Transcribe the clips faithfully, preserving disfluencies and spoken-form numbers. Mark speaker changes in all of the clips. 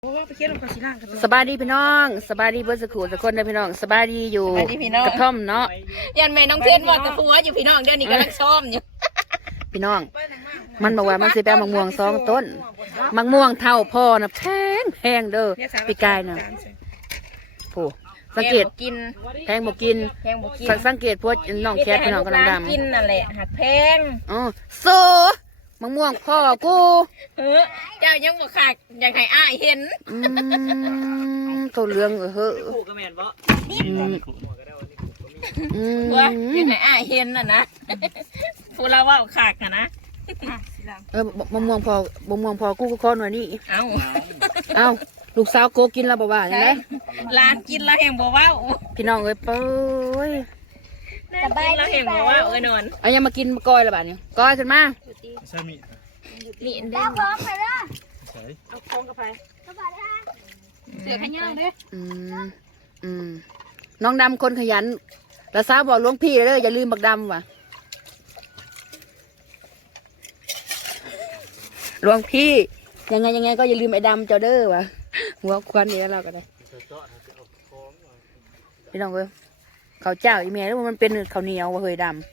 Speaker 1: สบายดีพี่น้องสบายดีเบิร์สกูสักคนนะพี่น้องสบายดีอยู่กระท่อมเนาะ
Speaker 2: ยันแม่น้องเทนบอกกับผัวอยู่พี่น้องเดี๋ยวนี้กำลังซ้อมอยู่
Speaker 1: พี่น้องมันบอกว่ามันสิแปลมะม่วงสองต้นมะม่วงเท่าพ่อนะแพงแพงเด้อปีกายนะโอ้สังเกต
Speaker 2: กิน
Speaker 1: แพงบ่กิน
Speaker 2: แพงบ่กิน
Speaker 1: สังเกตพวกน้องแคทพี่น้องกำลังดำ
Speaker 2: กินนั่นแหละหักแพง
Speaker 1: อ๋อโซมะม่วงพ่อกู
Speaker 2: เออเจ้ายังบ่ขาดยังให้อ้ายเห็น
Speaker 1: อืมตัวเรื่องเฮ้อ
Speaker 2: อืมว่ายังให้อ้ายเห็นน่ะนะพูดแล้วว่าขาดนะ
Speaker 1: เออมะม่วงพอมะม่วงพอกูก็ขอหน่อยนี่
Speaker 2: เอ้า
Speaker 1: เอ้าลูกสาวโกกินแล้วบ่ว่าอย่างไร
Speaker 2: ร้านกินแล้วแห่งบ่ว่า
Speaker 1: พี่น้องเอ้ยเป้ย
Speaker 2: สบายแล้วแห่งบ่ว่าเอ้ยนอน
Speaker 1: เอายังมากินมะก้อยละบาดนี้ก้อยขึ้นมา
Speaker 3: ใช่มี
Speaker 2: นี่อันเด่นเอาโค้งกับไปเสือขยันเด้อ
Speaker 1: อืมอืมน้องดำคนขยันแล้วสาวบอกหลวงพี่เลยอย่าลืมบักดำว่ะหลวงพี่ยังไงยังไงก็อย่าลืมไอ้ดำเจ้าเด้อว่ะหัวควันนี่แล้วเราก็ได้พี่น้องเอ้ยข้าวเจ้าอีเมลแล้วมันเป็นข้าวเหนียวว่ะเฮ้ยดำ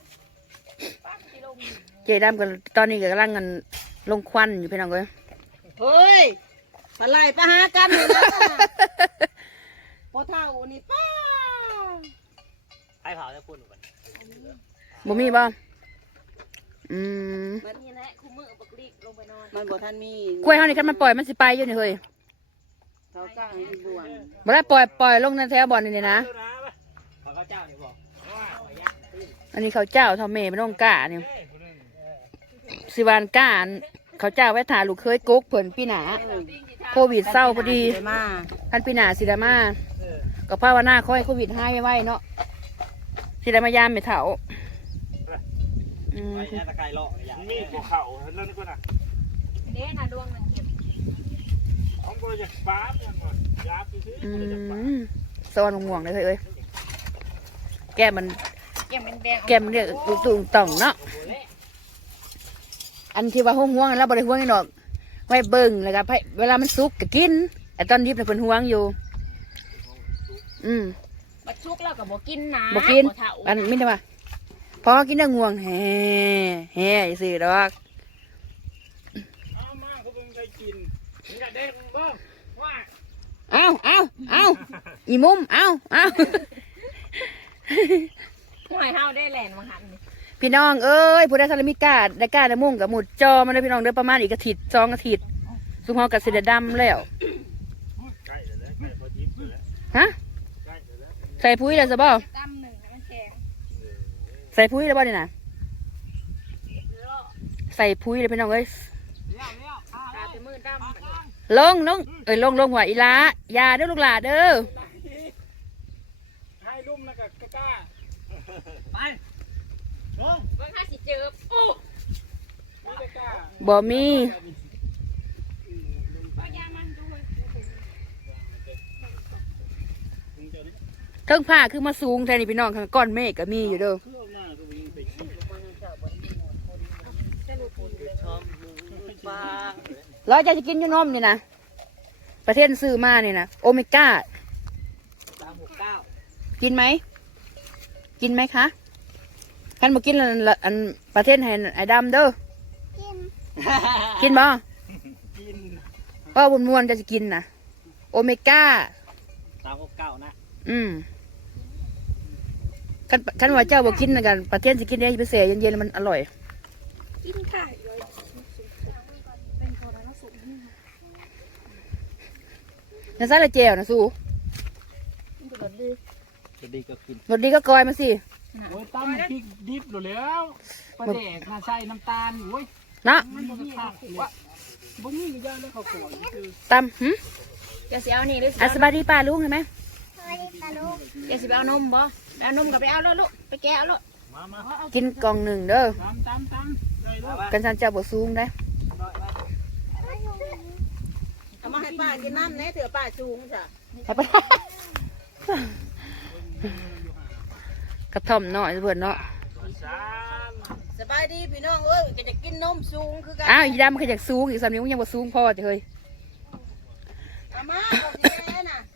Speaker 1: เจดำกันตอนนี้กำลังกันลงควันอยู่พี่น้องเอ้ย
Speaker 2: เฮ้ยปลายปะหากันเลยนะพอเท่านี่ป้า
Speaker 3: ใครเผาจะพูดหนูกัน
Speaker 1: บ่มีบ่อืม
Speaker 2: มันนี่แหละคู่มือบักลีกลงไปนอนมันบ่ทันมี
Speaker 1: กล้วยเฮานี่คันมันปล่อยมันสิไปอยู่นี่เฮ้ย
Speaker 2: เขาก้างที่บวน
Speaker 1: บ่ได้ปล่อยปล่อยลงในแถวบ่อนนี่นะ
Speaker 3: เขาเจ้านี่บอก
Speaker 1: อันนี้เขาเจ้าทอมเมย์ไม่ต้องกล้าเนี่ยสิวานก้าเขาเจ้าไว้ถ่าลูกเคยกกเผินปีหนาโควิดเศร้าพอดีท่านปีหนาสิดามากับภาวนาค่อยโควิดหายไว้เนาะสิดามายามไม่เถา
Speaker 3: อืมตะไคร้เลาะมีภูเขาเล่นก็นะ
Speaker 2: เด้น่ะดวงมันเก็บ
Speaker 3: ของบริจาคฟ้าเนี่ยหมดยาซื้อ
Speaker 1: อืมสวรรค์ห่วงเลยเฮ้ยแก้มัน
Speaker 2: แก้มแดง
Speaker 1: แก้มเนี่ยตุ่งต่องเนาะอันที่ว่าห่วงห่วงแล้วบริห่วงนี่หรอกไว้เบิ่งเลยครับเวลามันสุกก็กินไอ้ตอนดิบเนี่ยเพิ่นห่วงอยู่อืม
Speaker 2: บัดชุกแล้วก็บ่กินนะ
Speaker 1: บ่กินอันไม่ได้ว่าพอกินได้ง่วงแฮ่แฮ่สิดอกเอาเอาเอาอีมุมเอาเอา
Speaker 2: ห่วยเฮาได้แหลนมาหัน
Speaker 1: พี่น้องเอ้ยผู้ใดทารมิกาได้กาได้มุ่งกับหมุดจอมาเลยพี่น้องเดินประมาณอีกอาทิตย์สองอาทิตย์สุขภาพกับเสด็จดำแล้วฮะใส่ปุ๋ยแล้วจะบ่ใส่ปุ๋ยแล้วบ่เนี่ยนะใส่ปุ๋ยเลยพี่น้องเอ้ยลงลงเอ้ยลงลงหัวอีลายาเด้อลูกหลาเด้อ
Speaker 3: ให้ลุ่มนะกับกล้าไปลง
Speaker 2: เบิ่งหาสิเจอโอ้
Speaker 1: บ่มีเทิงผ้าคือมาสูงแทนนี่พี่น้องก้อนเมฆก็มีอยู่เด้อแล้วจะจะกินยูนมนี่นะประเทศซื้อมานี่นะโอเมก้ากินไหมกินไหมคะขันมากินอันประเทศให้ไอ้ดำเด้อกินกินบ่พ่อบุญมวลจะจะกินนะโอเมก้า
Speaker 3: สามหกเก้านะ
Speaker 1: อืมขันขันว่าเจ้าบอกกินนะกันประเทศจะกินได้พิเศษเย็นๆมันอร่อย
Speaker 2: กินค่ะ
Speaker 1: น่าซาละเจลนะสู้
Speaker 3: รสดีก็กิน
Speaker 1: รสดีก็กอยมาสิ
Speaker 3: โอ้ยตั้มพริกดิบหลุดแล้วปลาแดกน่าใส่น้ำตาลโอ้ย
Speaker 1: เนาะ
Speaker 3: มันบ่มีผักวะบ่มีก็ย่างแล้วเขาขวด
Speaker 1: ตำหึ
Speaker 2: เดี๋ยวสิเอานี่ด้วย
Speaker 1: อ่ะสบายดีป้าลุงเห็นไหม
Speaker 2: สบายดีป้าลุงเดี๋ยวสิไปเอานมบ่เอานมกับไปเอาแล้วลูกไปแกะเอาแล้ว
Speaker 1: กินกล่องหนึ่งเด้อ
Speaker 3: ตำตำตำ
Speaker 1: กันชันเจ้าบวสูงได้
Speaker 2: เอามาให้ป้ากินน้ำเนี่ยเถื่อป้าจูงจ้ะ
Speaker 1: กระท่อมน้อยเพื่อนเนาะ
Speaker 2: สบายดีพี่น้องเอ้ยก็จะกินนมสูงคือกัน
Speaker 1: อ้าวอีดำมันขยักสูงอีกสามนิ้วยังบ่สูงพอจะเฮ้ย
Speaker 2: มาบอกสิแม่น่ะ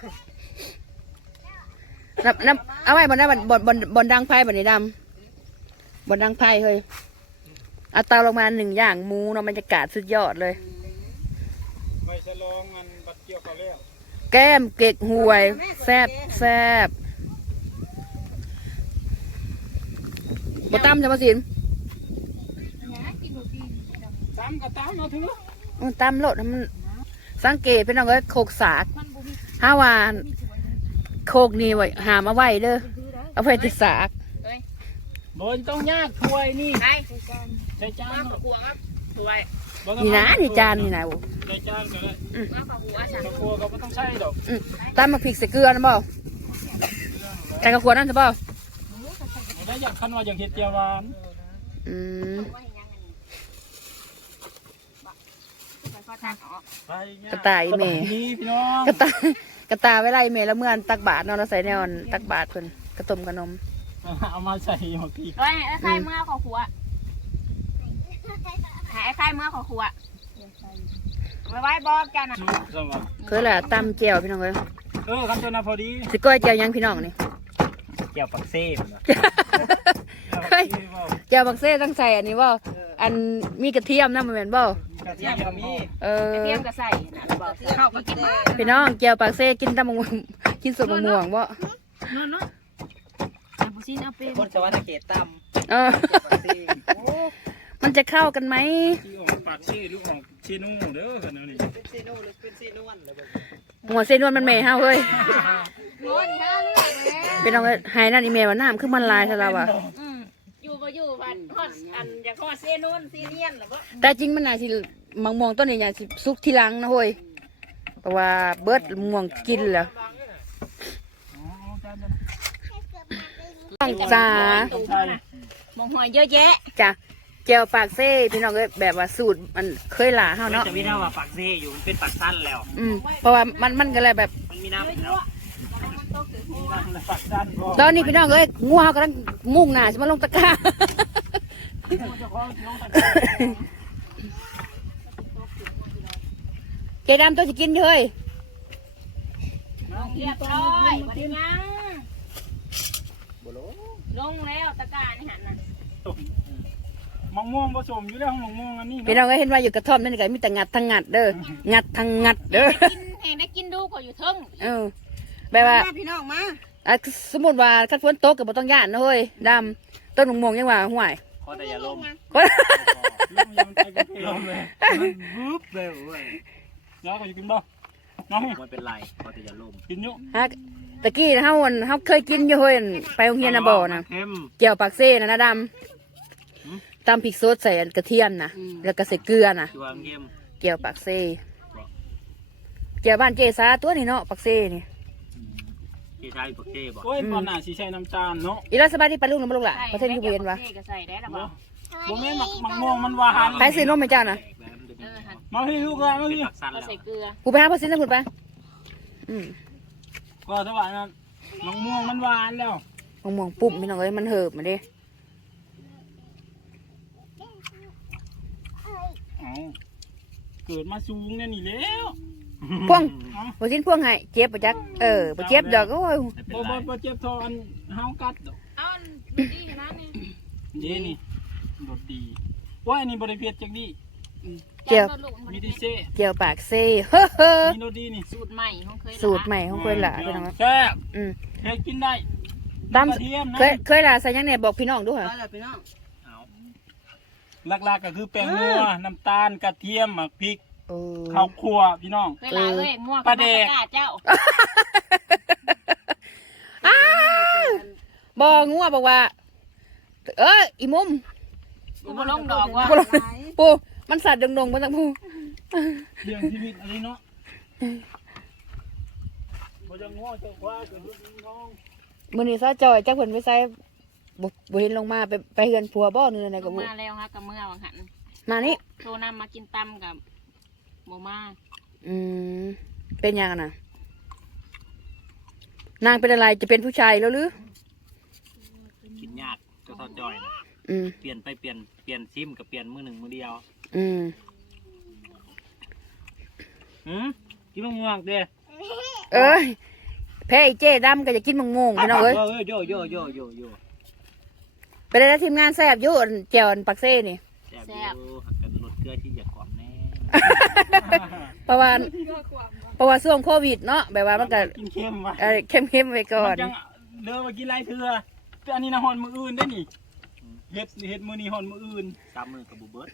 Speaker 1: นับนับเอาไว้บนนั้นบนบนบนบนดังไพ่บนนี้ดำบนดังไพ่เฮ้ยเอาเตาลงมาหนึ่งอย่างหมูเนาะบรรยากาศสุดยอดเลย
Speaker 3: ไม่ฉลองมันบัดเกี่ยวเขาแล้ว
Speaker 1: แก้มเก๊กหวยแซ่บแซ่บบ่ตั้มจะมาสิน
Speaker 3: ซ้ำกับตามเนาะถือ
Speaker 1: มันตั้มโลดมันสังเกตเป็นน้องเอ้ยโคกสากห้าวานโคกนี่ไว้หามาไว้เด้อเอาไปติดสาก
Speaker 3: บนต้องยากถ้วยนี่
Speaker 2: ไป
Speaker 3: ใส่จาน
Speaker 2: มาขอหัวครับถวย
Speaker 1: นี่นะนี่จานนี่นะ
Speaker 3: ใส่จานก็ได้
Speaker 2: มาขอหัวสั่ง
Speaker 3: ตะกัวก็ไม่ต้องใส่ดอก
Speaker 1: อืมตั้มมาพริกใส่เกลือนะบ่ใส่กระขวดนั่นใช่บ่
Speaker 3: ได้อยากคันว่าอยากเห็ดเจียวหวาน
Speaker 1: อืม กระต่ายแม่
Speaker 3: นี่พี่น้อง
Speaker 1: กระตากระตาไว้ไล่เมแล้วเมื่อนตักบาทเนอนเราใส่แนวตักบาทเพิ่นกระต้มกระนม
Speaker 3: เอามาใส่หมกอีก
Speaker 2: เฮ้ยไอ้ไข่เมื่อขอหัวหายไอ้ไข่เมื่อขอหัวไว้ไว้บอกกันนะ
Speaker 3: สวัสดี
Speaker 1: เคยแหละตำเจียวพี่น้องเอ้ย
Speaker 3: เออคำตัวน่ะพอดี
Speaker 1: สิก้อยเจียวยังพี่น้องนี่
Speaker 3: เกี่ยวปักเซ่เหรอ
Speaker 1: เฮ้ยเจียวบักเซ่ต้องใส่อันนี้บ่อันมีกระเทียมนะมันเหม็นบ่
Speaker 3: กระเทียมก็มี
Speaker 1: เออ
Speaker 2: เตรียมก็ใส่นะบอกเข้าก็กินมา
Speaker 1: พี่น้องเจียวปากเซ่กินตำมะม่วงกินสดมะม่วงบ่
Speaker 2: เนาะเนาะแต่บุชินเอาเป็น
Speaker 4: คนสวรรค์เขตต่
Speaker 1: เออ
Speaker 4: ำ
Speaker 1: มันจะเข้ากันไหม
Speaker 3: ที่ออกปากเซ่ลูกของเชนูเด้อขนาดนี้
Speaker 4: เป็นซีนูหรือเป็นซีนวลเลย
Speaker 1: หัวเส้นนวลมันเมย์เฮาเฮ้ย
Speaker 2: โอ้ยห้าเลือกเลย
Speaker 1: พี่น้องเอ้ยให้นั่นอีเมลว่าน้ำคือมันลายซะแล้วว่ะ
Speaker 2: อืมอยู่บ่อยู่พันฮอดอันอยากฮอดเซนูนซีเนียนหรือว่า
Speaker 1: แต่จริงมันน่าสิมะม่วงต้นนี้น่าสิสุกทีหลังนะเฮ้ยเพราะว่าเบิดมะม่วงกินแล้ว
Speaker 3: อ๋อจานนั้น
Speaker 1: ตั้งจ้าม
Speaker 2: องหอยเยอะแยะ
Speaker 1: จ้ะเจียวปากเซ่พี่น้องเอ้ยแบบว่าสูตรมันเคยหลาเฮาเนาะ
Speaker 4: จะมีหน้าว่าปักเซ่อยู่มันเป็นปักสั้นแล้ว
Speaker 1: อืมเพราะว่ามันมันก็เลยแบบ
Speaker 4: มันมีน้ำเนาะ
Speaker 3: ปักจานก็
Speaker 1: ตอนนี้พี่น้องเอ้ยงูเฮากำลังมุ่งหน้าสิมาลงตะกร้า เกดำตัวจะกินอยู่เฮ้ย
Speaker 2: เรียบร้อยวันนี้ยังลงแล้วตะกร้านี่หันน่ะ
Speaker 3: มะม่วงผสมอยู่แล้วมะม่วงอันนี้
Speaker 1: พี่น้องก็เห็นว่าอยู่กระท่อมนั่นก็มีแต่งัดทั้งงัดเด้องัดทั้งงัดเด้อ
Speaker 2: กินเองได้กินดูก็อยู่เทึ่ง
Speaker 1: เออแบบว่า
Speaker 2: พี่น้องมา
Speaker 1: อ่ะสมมติว่าคัดฝนตกก็บ่ต้องย่านนะเฮ้ยดำต้นมะม่วงยังว่าห่วย
Speaker 4: ขอแต่อย่าลม
Speaker 1: คน
Speaker 3: ลมยังไปกันลมเลยบึ๊บเลยเว้ยน้องก็อยู่กินบ่น้อง
Speaker 4: มันเป็นไรขอแต่อย่าลม
Speaker 3: กินอยู่
Speaker 1: ฮะตะกี้นะเฮาอั่นเฮาเคยกินอยู่เฮ้ยอั่นไปโรงเรียนน่ะบ่นะ
Speaker 4: เข้ม
Speaker 1: เจียวปากเซ่นะนะดำตำพริกสดใส่อันกระเทียมนะแล้วก็ใส่เกลือนะ
Speaker 4: ชัวเข้ม
Speaker 1: เจียวปากเซ่เจียวบ้านเจสาตัวนี้เนาะปากเซ่นี่
Speaker 4: ที่ไทยปักเซ่บอก
Speaker 3: โอ้ยปอนหน้าสีใช้น้ำตาลเนาะ
Speaker 1: อีลาสบายที่ปลาลูกน้ำปลาลูกล่ะประเทศยูเวียนวะ
Speaker 2: ก็ใส่ได้แล้วบ่
Speaker 3: บ่แม่นมักมักม่วงมันหวาน
Speaker 1: ไปซื้อนมให้เจ้านะ
Speaker 2: เออหัน
Speaker 3: มาให้ลูกละมา
Speaker 4: เป็น
Speaker 3: พี่
Speaker 4: ปักสั้น
Speaker 2: ก็
Speaker 4: แล้ว
Speaker 2: ใส่เกลือ
Speaker 1: กูไปหาพ่อซินนะพูดไปอืม
Speaker 3: ก็สบายนั่นมักม่วงมันหวานแล้ว
Speaker 1: มะม่วงปุ่มพี่น้องเอ้ยมันเหิบมาดิ
Speaker 3: เอาเกิดมาสูงเนี่ยนี่แล้ว
Speaker 1: พ่วงพ่อซินพ่วงให้เจ็บปะจักเออปะเจ็บดอกโอ้ย
Speaker 3: บ่บ่บ่เจ็บทออันเฮากัดดอก
Speaker 2: เอาดูดีนะนี่
Speaker 3: เด้นี่โดดดีว่าอันนี้บริเวณจังดี
Speaker 1: เจียว
Speaker 3: มีดีเซ่
Speaker 1: เจียวปากเซ่เฮ้อเฮ้อ
Speaker 3: มีโดดีนี่
Speaker 2: สูตรใหม่ของเคย
Speaker 1: สูตรใหม่ของเพื่อนล่ะพี่น้อง
Speaker 3: แซ่บ
Speaker 1: อืม
Speaker 3: เคยกินได้
Speaker 1: ตาม
Speaker 3: กระเทียมนะ
Speaker 1: เคยเคยล่ะใส่ยังเนี่ยบอกพี่น้องดูค่ะ
Speaker 4: อะไรพี่น้องเอา
Speaker 3: หลักๆก็คือแป้งนัวน้ำตาลกระเทียมหมักพริก
Speaker 1: เออ
Speaker 3: ข้าวคั่วพี่น้อง
Speaker 2: เวลาเอ้ยง่วง
Speaker 3: ปลาแดก
Speaker 2: เจ้า
Speaker 1: อ้าวบอกงัวบอกว่า เอออีมุม
Speaker 2: กูมาลงดอกว่า
Speaker 1: ปูปูมันสัตว์ดงๆมาตั้งปู
Speaker 3: เรื่องชีวิตอันนี้เนาะบ่จะง้อจะคว้าจะลุกน้อง
Speaker 1: มื้อนี้ซะจอยจักเพิ่นไปใส่บ่บ่เห็นลงมาไปไปเฮือนผัวบ่นี่นั่นก็บ่
Speaker 2: มาแล้วฮะกับเมื่อวังหัน
Speaker 1: มานี่
Speaker 2: โทรนำมากินตำกับโมมา
Speaker 1: อืมเป็นยังน่ะนางเป็นอะไรจะเป็นผู้ชายแล้วหรือ
Speaker 4: กินยากก็ทอดจอยนะ
Speaker 1: อืม
Speaker 4: เปลี่ยนไปเปลี่ยนเปลี่ยนซิมกับเปลี่ยนมือหนึ่งมือเดียว
Speaker 1: อืม
Speaker 4: หืมกินมะม่วงเด้อ
Speaker 1: เอ้ยแพ้ไอ้เจ๊ดำก็จะกินมังงงพี่น้องเอ้ย
Speaker 4: เออโยโยโยโยโย
Speaker 1: ไปได้ทีมงานแซ่บอยู่อันแจ่วอันปักเซ่นี่
Speaker 4: แซ่บอยู่กันรถเกลือที่อยากความแน่
Speaker 1: เพราะว่าเพราะว่าช่วงโควิดเนาะแบบว่ามันก็
Speaker 3: กินเค็มว่ะ
Speaker 1: เอ่อเข้มๆไว้ก่อน
Speaker 3: มันจังเดินมากินไรเถื่อแต่อันนี้นะฮอนมืออื่นได้นี่เฮ็ดเฮ็ดมือนี้ฮอนมืออื่น
Speaker 4: ตามมือกับบุเบิร์ต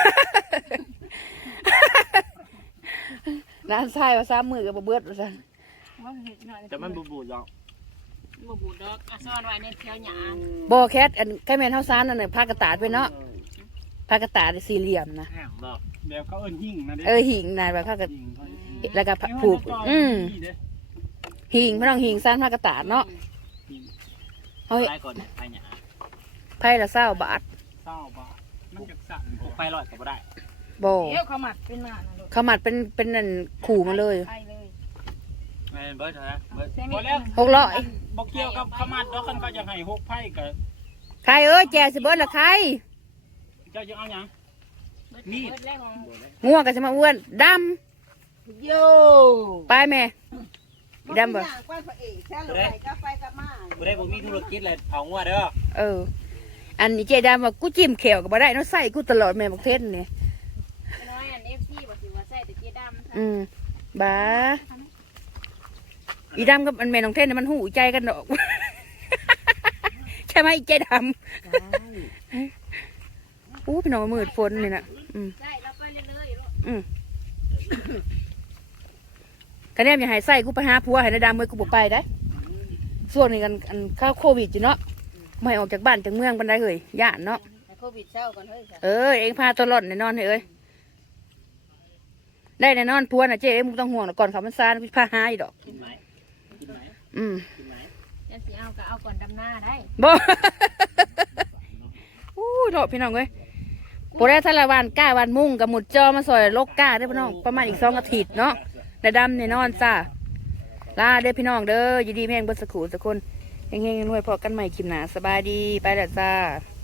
Speaker 1: ร้านทรายว่าซ้ำมือกับบ่เบิดว่าซั่น
Speaker 4: แต่มันบูบูดหรอก
Speaker 2: บ่บูดอกอ่ะซ่อนไว้ในแถวหญ้า
Speaker 1: บ่แคทอันใกล้แม่นเฮาซานนั่นน่ะผ้ากระตาดไปเนาะผ้ากระตาดสี่เหลี่ยมนะ
Speaker 4: แห้งบอก
Speaker 3: แบบเขาเอิ้นหิ่งนะเด้
Speaker 1: เออหิงน่ะแบบผ้ากระ
Speaker 3: หิ่งเขาเอิ้น
Speaker 1: แล้วก็ผูกอืม
Speaker 3: นี่เด้
Speaker 1: หิงพี่น้องหิงซานผ้ากระตาดเนาะ
Speaker 3: หิ่ง
Speaker 1: เฮา
Speaker 4: ไล่ก่อนเนี่ยไปเนี่ย
Speaker 1: ไผ่ละเศร้าบาท
Speaker 3: เศร้าบาทมันจะสั่น
Speaker 4: พกไปลอยก็บ่ได้
Speaker 1: บ่
Speaker 2: เดี๋ยวเขาหมัดเป็นหน้านะลูก
Speaker 1: เขามัดเป็นเป็นนั่นขู่มาเลย
Speaker 2: ไปเลย
Speaker 4: ไม่เบิร์ตนะเบิร์ต
Speaker 3: พอแล้ว
Speaker 1: หกร้อย
Speaker 3: บ่เกี่ยวกับขมัดดอกคันก็อยากให้หกไผ่กับ
Speaker 1: ใครเอ้ยแจวสิเบิดละใคร
Speaker 3: เจ้าจะเอาหยัง
Speaker 2: นี่แรกของ
Speaker 1: ง่วงก็สิมาอ้วนด
Speaker 5: โย่
Speaker 1: ำไปแม่อีดำบ่
Speaker 5: ไปพระเอกแค่ลงไปก็ไปกับมา
Speaker 4: บ่ได้บ่มีธุรกิจเลยเผางัวเด้อ
Speaker 1: เออ อันนี้เจดำว่ากูจิ้มเขียวก็บ่ได้เนาะใส่กูตลอดแม่บักเทศนี่
Speaker 2: น้อยอัน เอฟ ซี บ่สิว่าใส่แต่เกียร์ดำ
Speaker 1: อืมบ้าอีดำกับอันแม่น้องเทศนี่มันหูใจกันดอก ใช่ไหมอีเจดำอู้พี่น้องมืดฝนนี่น่ะอืม
Speaker 2: ใส่เราไปเรื่อยๆลูก
Speaker 1: อืมคะแนนอย่าให้ใส่กูไปหาผัวให้ได้ดำเมื่อกูบ่ไปได้ส่วนนี้กันอันเข้าโควิดอยู่เนาะไม่ให้ออกจากบ้านจากเมืองปันได้เลยย่านเนาะ
Speaker 5: ให้โควิดเช้าก่อนเฮ้ยจ้ะ
Speaker 1: เออเองพาตัวหล่อนแน่นอนเฮ้ยได้แน่นอนผัวน่ะเจ๊เอ็งมึงต้องห่วงหรอกก่อนเขามันซานกูพาหาอีดอก
Speaker 4: กินไหมกินไหม
Speaker 1: อืม
Speaker 4: กินไหม
Speaker 2: จะสิเอาก็เอาก่อนดำหน้าได้
Speaker 1: บ่ อู้ยเนาะพี่น้องเอ้ยโปรได้ทะละวันก้าวันมุ่งกับหมุดจอมาซอยโลกก้าได้อพี่น้องประมาณอีกสองอาทิตย์เนาะได้ดำแน่นอนจ้าลาเด้อพี่น้องเด้อยินดีแม่งเบิดสักครู่สักคนเฮงๆรวยๆพอกันใหม่คลิปหน้าสบายดีไปแล้วจ้า